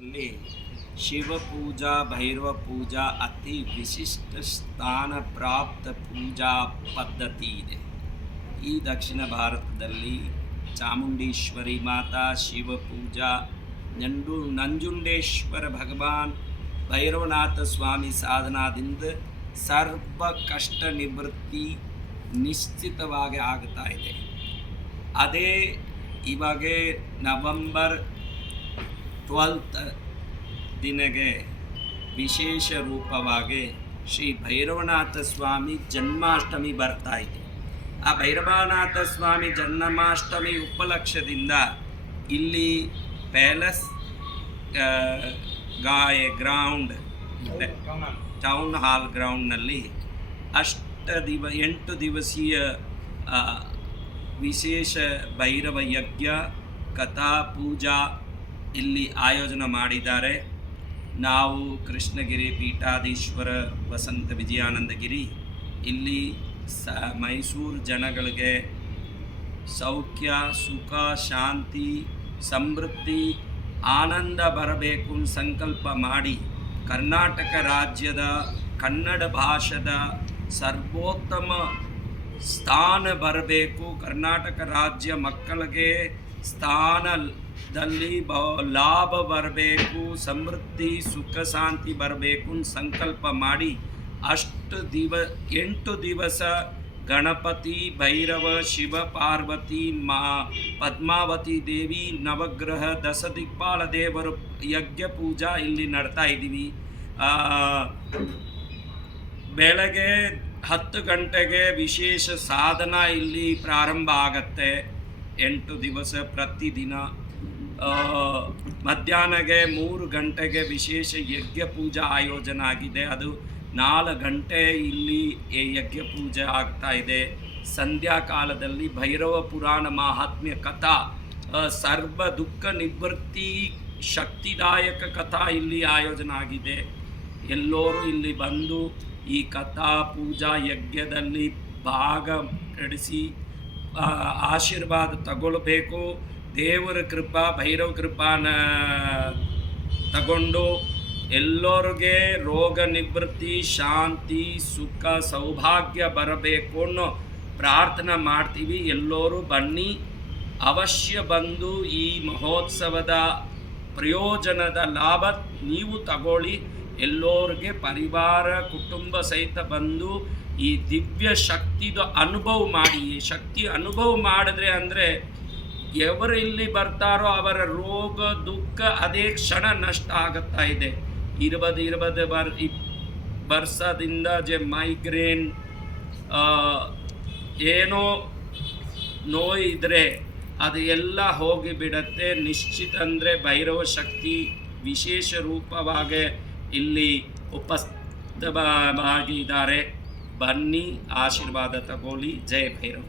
ಅಲ್ಲಿ ಶಿವಪೂಜಾ ಭೈರವ ಪೂಜಾ ಅತಿ ವಿಶಿಷ್ಟ ಸ್ಥಾನ ಪ್ರಾಪ್ತ ಪೂಜಾ ಪದ್ಧತಿ ಇದೆ. ಈ ದಕ್ಷಿಣ ಭಾರತದಲ್ಲಿ ಚಾಮುಂಡೇಶ್ವರಿ ಮಾತಾ ಶಿವಪೂಜಾ, ನಂಜುಂಡೇಶ್ವರ ಭಗವಾನ್ ಭೈರವನಾಥ ಸ್ವಾಮಿ ಸಾಧನಾದಿಂದ ಸರ್ವ ಕಷ್ಟ ನಿವೃತ್ತಿ ನಿಶ್ಚಿತವಾಗಿ ಆಗ್ತಾ ಇದೆ. ಅದೇ ಇವಾಗ ನವೆಂಬರ್ 12 ದಿನಗೆ ವಿಶೇಷ ರೂಪವಾಗಿ ಶ್ರೀ ಭೈರವನಾಥ ಸ್ವಾಮಿ ಜನ್ಮಾಷ್ಟಮಿ ಬರ್ತಾ ಇದೆ. ಆ ಭೈರವನಾಥ ಸ್ವಾಮಿ ಜನ್ಮಾಷ್ಟಮಿ ಉಪಲಕ್ಷ್ಯದಿಂದ ಇಲ್ಲಿ ಪ್ಯಾಲೇಸ್ ಗ್ರೌಂಡ್ ಟೌನ್ ಹಾಲ್ ಗ್ರೌಂಡ್ನಲ್ಲಿ 8 ದಿವಸೀಯ ವಿಶೇಷ ಭೈರವ ಯಜ್ಞ ಕಥಾ ಪೂಜಾ ಇಲ್ಲಿ ಆಯೋಜನೆ ಮಾಡಿದ್ದಾರೆ. ನಾವು ಕೃಷ್ಣಗಿರಿ ಪೀಠಾಧೀಶ್ವರ ವಸಂತ ವಿಜಯಾನಂದಗಿರಿ ಇಲ್ಲಿ ಮೈಸೂರು ಜನಗಳಿಗೆ ಸೌಖ್ಯ ಸುಖ ಶಾಂತಿ ಸಮೃದ್ಧಿ ಆನಂದ ಬರಬೇಕು ಸಂಕಲ್ಪ ಮಾಡಿ ಕರ್ನಾಟಕ ರಾಜ್ಯದ ಕನ್ನಡ ಭಾಷೆದ ಸರ್ವೋತ್ತಮ ಸ್ಥಾನ ಬರಬೇಕು, ಕರ್ನಾಟಕ ರಾಜ್ಯ ಮಕ್ಕಳಿಗೆ ಸ್ಥಾನದಲ್ಲಿ ಲಾಭ ಬರಬೇಕು, ಸಮೃದ್ಧಿ ಸುಖ ಶಾಂತಿ ಬರಬೇಕು ಸಂಕಲ್ಪ ಮಾಡಿ 8 ದಿವಸ ಗಣಪತಿ ಭೈರವ ಶಿವ ಪಾರ್ವತಿ ಪದ್ಮಾವತಿ ದೇವಿ ನವಗ್ರಹ ದಶದಿಕ್ಪಾಲ ದೇವರು ಯಜ್ಞ ಪೂಜಾ ಇಲ್ಲಿ ನಡ್ತಾ ಇದ್ದೀವಿ. ಬೆಳಗ್ಗೆ 10 ಗಂಟೆಗೆ ವಿಶೇಷ ಸಾಧನ ಇಲ್ಲಿ ಪ್ರಾರಂಭ ಆಗತ್ತೆ. 8 ದಿವಸ ಪ್ರತಿದಿನ ಮಧ್ಯಾಹ್ನಗೆ 3 ಗಂಟೆಗೆ ವಿಶೇಷ ಯಜ್ಞ ಪೂಜಾ ಆಯೋಜನೆ ಆಗಿದೆ. ಅದು 4 ಗಂಟೆ ಇಲ್ಲಿ ಯಜ್ಞ ಪೂಜೆ ಆಗ್ತಾ ಇದೆ. ಸಂಧ್ಯಾ ಕಾಲದಲ್ಲಿ ಭೈರವ ಪುರಾಣ ಮಹಾತ್ಮ್ಯ ಕಥಾ ಸರ್ವ ದುಃಖ ನಿವೃತ್ತಿ ಶಕ್ತಿದಾಯಕ ಕಥಾ ಇಲ್ಲಿ ಆಯೋಜನೆ ಆಗಿದೆ. ಎಲ್ಲರೂ ಇಲ್ಲಿ ಬಂದು ಈ ಕಥಾ ಪೂಜಾ ಯಜ್ಞದಲ್ಲಿ ಭಾಗವಹಿಸಿ ಆಶೀರ್ವಾದ ತಗೊಳ್ಬೇಕು. ದೇವರ ಕೃಪಾ ಭೈರವ ಕೃಪಾನ ತಗೊಂಡು ಎಲ್ಲರಿಗೆ ರೋಗ ನಿವೃತ್ತಿ ಶಾಂತಿ ಸುಖ ಸೌಭಾಗ್ಯ ಬರಬೇಕು ಅನ್ನೋ ಪ್ರಾರ್ಥನೆ ಮಾಡ್ತೀವಿ. ಎಲ್ಲರೂ ಬನ್ನಿ, ಅವಶ್ಯ ಬಂದು ಈ ಮಹೋತ್ಸವದ ಪ್ರಯೋಜನದ ಲಾಭ ನೀವು ತಗೊಳ್ಳಿ. ಎಲ್ಲರಿಗೆ ಪರಿವಾರ ಕುಟುಂಬ ಸಹಿತ ಬಂದು ಈ ದಿವ್ಯ ಶಕ್ತಿದ ಅನುಭವ ಮಾಡಿ. ಈ ಶಕ್ತಿ ಅನುಭವ ಮಾಡಿದ್ರೆ ಅಂದರೆ ಎವರು ಇಲ್ಲಿ ಬರ್ತಾರೋ ಅವರ ರೋಗ ದುಃಖ ಅದೇ ಕ್ಷಣ ನಷ್ಟ ಆಗುತ್ತಾ ಇದೆ. 20 ವರ್ಷದಿಂದ ಮೈಗ್ರೇನ್ ಏನೋ ನೋವು ಇದ್ದರೆ ಅದು ಎಲ್ಲ ಹೋಗಿಬಿಡತ್ತೆ ನಿಶ್ಚಿತ. ಅಂದರೆ ಭೈರವ ಶಕ್ತಿ ವಿಶೇಷ ರೂಪವಾಗಿ ಇಲ್ಲಿ ಉಪಸ್ಥಿತವಾಗಿದ್ದಾರೆ. ಬನ್ನಿ, ಆಶೀರ್ವಾದ ತಗೊಳ್ಳಿ. ಜಯ ಭೈರವ.